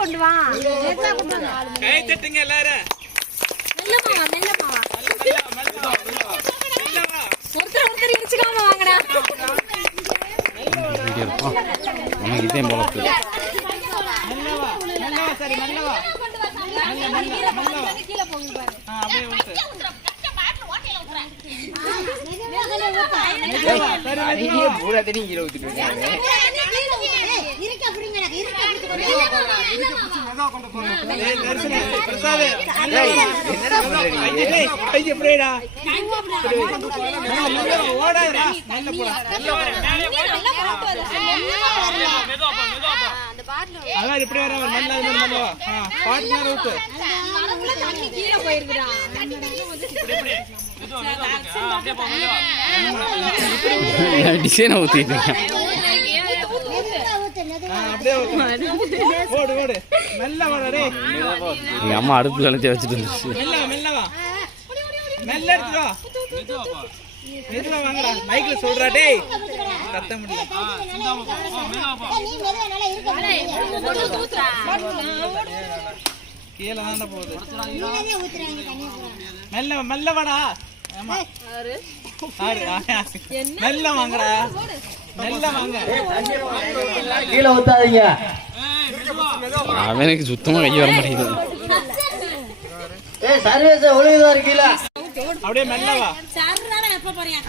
கொண்டு வா. லேசா கொண்டு வா. கை தட்டுங்க எல்லாரும். மெல்லமா. ஒருத்தர் இடிச்சுக்காம வாங்கடா. நம்ம இதே போல மெல்லவா சரி மெல்லவா. கீழ போங்க பாரு. அப்படியே ஊத்து. பூரா தண்ணி கீழே ஊத்திட்டு இருக்காங்க. அதான் இப்படி வர நல்லவா பாட்டு நேரம் ஊத்து. டிசைனை ஊத்திட்டு ஓடு மெல்ல வாடா. எங்க அம்மா அடுப்புல நினைச்சு வச்சுட்டு இருந்துச்சு. மெல்லவா மெல்ல எடுத்துக்கோ. மெதுவா வாங்கடா. மைக்ல சொல்றா டேய். கத்த முடியல. கீழே தானே போகுது. மெல்ல வாடா. மெல்ல வாங்கடா. மெல்ல வாங்க. கீழே ஊத்தாதீங்க. அவனுக்கு சுத்தமா கைய வர மாட்டேங்குது. சர்வீஸ் ஒழுங்குதான் இருக்கீல. அப்படியே மெல்லவா.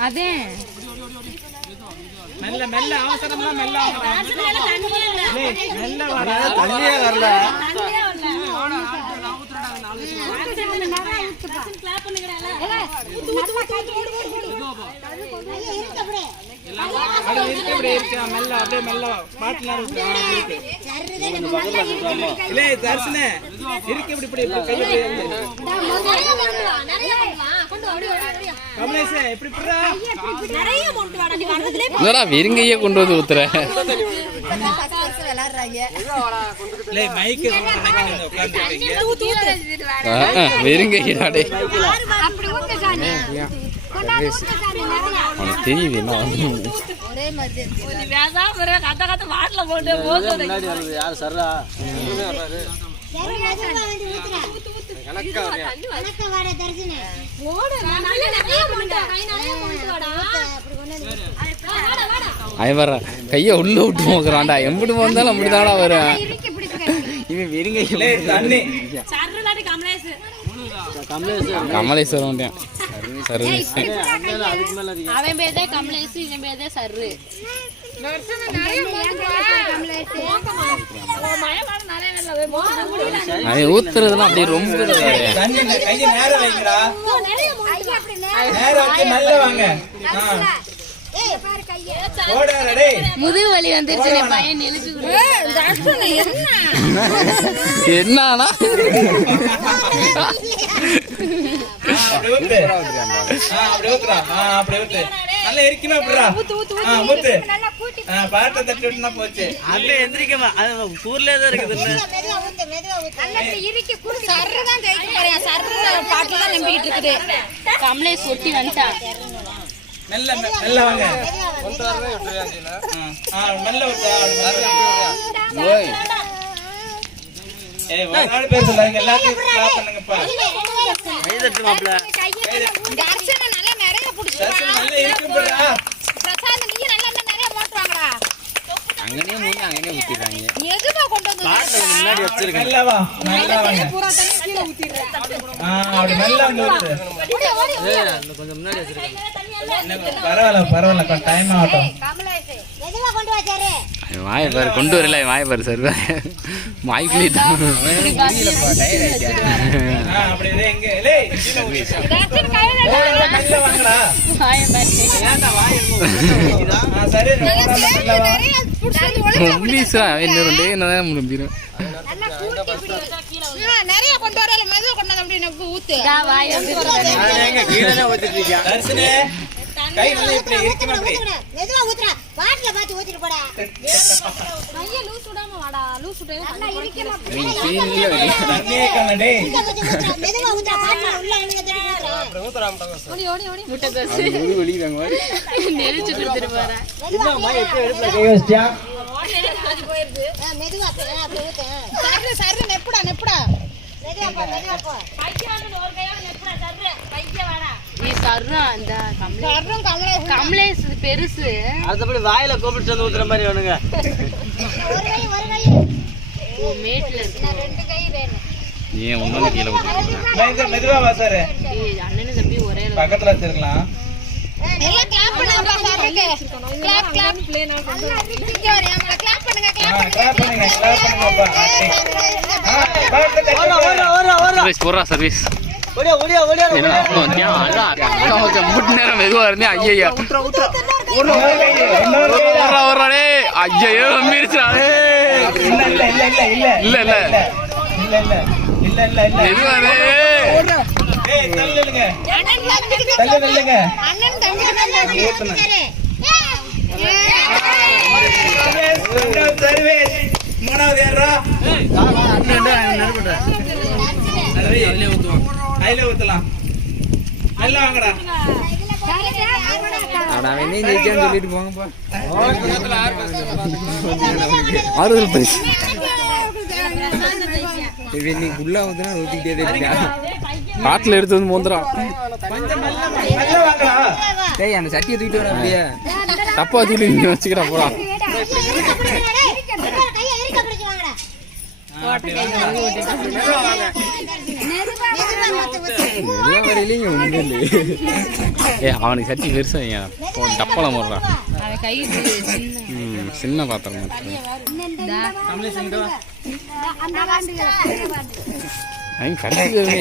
அதே மெல்ல அவசரமா மெல்ல வாங்கடா. மெல்ல வாடா. தண்ணியே வரல. வெறுங்கையே கொண்டு வந்து ஊத்துற. வெறுங்கையாடே உனக்கு தெரியுது என்ன வர கைய உள்ள விட்டு போக்குறான்டா. எம்பிட்டு வந்தாலும் அப்படிதாடா வரும். இவன் வெறுங்கையில கமலேஸ்வரம் சர்வீஸ். அவன் பேதே கமலேஷ், இவன் பேதே சர்ரு. அவன் ஊத்துறதுலாம் அப்படியே ரொம்ப முதுகு வலி வந்துருச்சு. பையன் என்னன்னா பாட்டை தட்டி விட்டுனா போச்சு. அது எந்திரிக்கமா ஊர்ல தான் இருக்குது. பாட்டுலாம் நம்பிக்கிட்டு இருக்குது. கமலேஷ் ஒட்டி வந்துச்சா. மெல்ல வாங்க. மெல்ல பேர் சொல்றாங்க. எல்லாத்தையும் கிளாப் பண்ணுங்கப்பா. அங்கனே மூணு அங்கனே ஊத்திடுறாங்க. முன்னாடி வச்சிருக்கேன். கொஞ்சம் முன்னாடி வச்சிருக்கேன். பரவாயில்ல டைம் ஆகட்டும். வாய பாரு கொண்டு வரல. வாய பாரு சார் மாய்க்குள்ளே என்னதான் முடிஞ்சிடும். நிறைய கொண்டு வரல. மெதுவா கொண்டு வந்து அப்படியே ஊத்து. கை நல்லா இப்படி இருக்கணும். அப்படி மெதுவா ஊத்துறா. பாட்டில பாத்து ஊத்திட்டு போடா. கைய லூஸ் விடாம வாடா. லூஸ் விட்டே நல்லா இருக்கேமா. தண்ணியே கண்ணடே. மெதுவா ஊத்துறா. பாட்டில உள்ள இங்க தட்டி ஊத்துறா. அப்படி ஊத்துறாம ஓடி முட்டை தோசை ஒரு வலிக்குறாங்க. நெரிச்சு குடுத்துட்டு போறா. என்னம்மா எப்ப எடுப்புல கை வச்சியா? ஓடி போயிருக்கு. மெதுவா அப்படி ஊத்து. சர்ரு சர்ரு நெப்புடா நெப்புடா. மெதுவா போ மெதுவா போ. கையா வந்து ஒரு கையா நெப்புடா சர்ரு. கையா வாடா. நீ சர்றா அந்த கமலேஷ் பெருசு. அதுபடி வாயில கோபிட்டு வந்து ஊத்துற மாதிரி வேணுங்க. ஒரு கை ஓ மேட்ல நான் ரெண்டு கை வேணும். ஏன் ஒண்ணு கீழ ஊத்து. மெதுவா வா சார். அண்ணனும் தம்பி ஒரே பக்கத்துல வச்சிருக்கலாம். எல்லாம் கிளாப் பண்ணுங்க சர்ருக்கு. Clap clap. நல்லா இங்க வர நம்மள கிளாப் பண்ணுங்க கிளாப் பண்ணுங்க அப்பா. பாட்டு சர்வீஸ் போறா சர்வீஸ். ஓடியா ஓடியா ஓடியா. முட்டு நேரம் மெதுவா இருந்தேன். ஐயா ஓடுறாடே. ஐயோ மீறிச்சாடே. இல்ல இல்ல இல்ல இல்ல இல்ல இல்ல இல்ல இல்ல இல்ல இல்ல இல்ல இல்ல மெதுவாடே. ஏய் தள்ளுங்க. அண்ணன் தம்பிக்கு தள்ளுங்க. அண்ணன் தம்பிக்கு தான் சரி. சர்வீஸ். மூணாவது யாரா? அதுல ஊத்தலாம். நல்ல வாங்கடா. சொல்லிட்டு போங்கப்பா. ஆறுதல் பரிசு. காட்டுல எடுத்து வந்து மோந்துறான். நல்ல வாங்கடா. அந்த சட்டியை தூக்கிட்டு வர அப்படியே தப்பா தூக்கி நீங்க வச்சுக்கிறா போடா. கையை இறுக்க பிடிச்சு வாங்கடா. அவனுக்கு சட்டி பெருசா டப்பலாம் போடுறான். அவன் கை சின்ன பாத்திரம்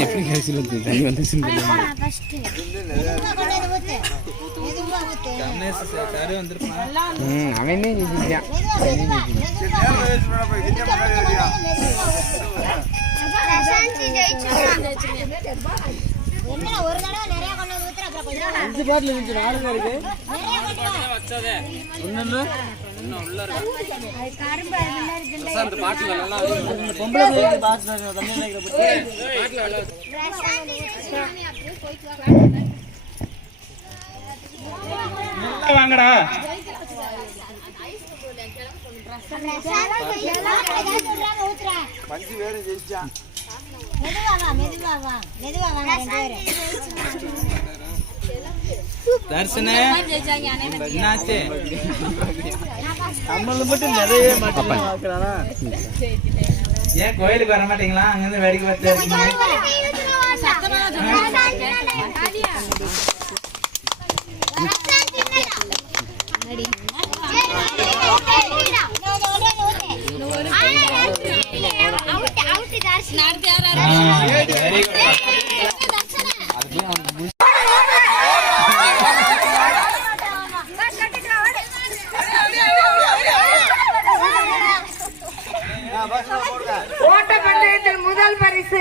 எப்படி கடைசியில் வந்து தண்ணி வந்துச்சுன்னு அவனே செஞ்சுட்டான். என்ன ஒரு தடவை நிறைய கொண்டு வந்து ஊத்துற அப்புறம் கொஞ்சம் 5 பாட்டில் இருந்துச்சு 4 தான் இருக்கு. நிறைய கொண்டு வா. வச்சதே. ஒண்ணு உள்ள இருக்கு. கரும்பு அதெல்லாம் இருக்குல்ல. அந்த பாட்டில நல்லா பொம்பளை பிள்ளைங்க பாக்ஸ் தண்ணி வைக்கிற பத்தி. பாட்டில நல்லா வாங்கடா. பஞ்சு வேணும் ஜெயிச்சா. மெதுவா வா மெதுவா வா மெதுவா வாங்க ரெண்டு பேரும். தர்சனே என்னாச்சு? நம்மள மட்டும் நிறைய மட்டும் பார்க்கறானா? ஏன் கோயிலுக்கு வர மாட்டீங்களா? அங்க இருந்து வேடிக்கை பார்த்து இருக்கீங்க. சத்தமா ஓட்டப்பந்தயத்தில் முதல் பரிசு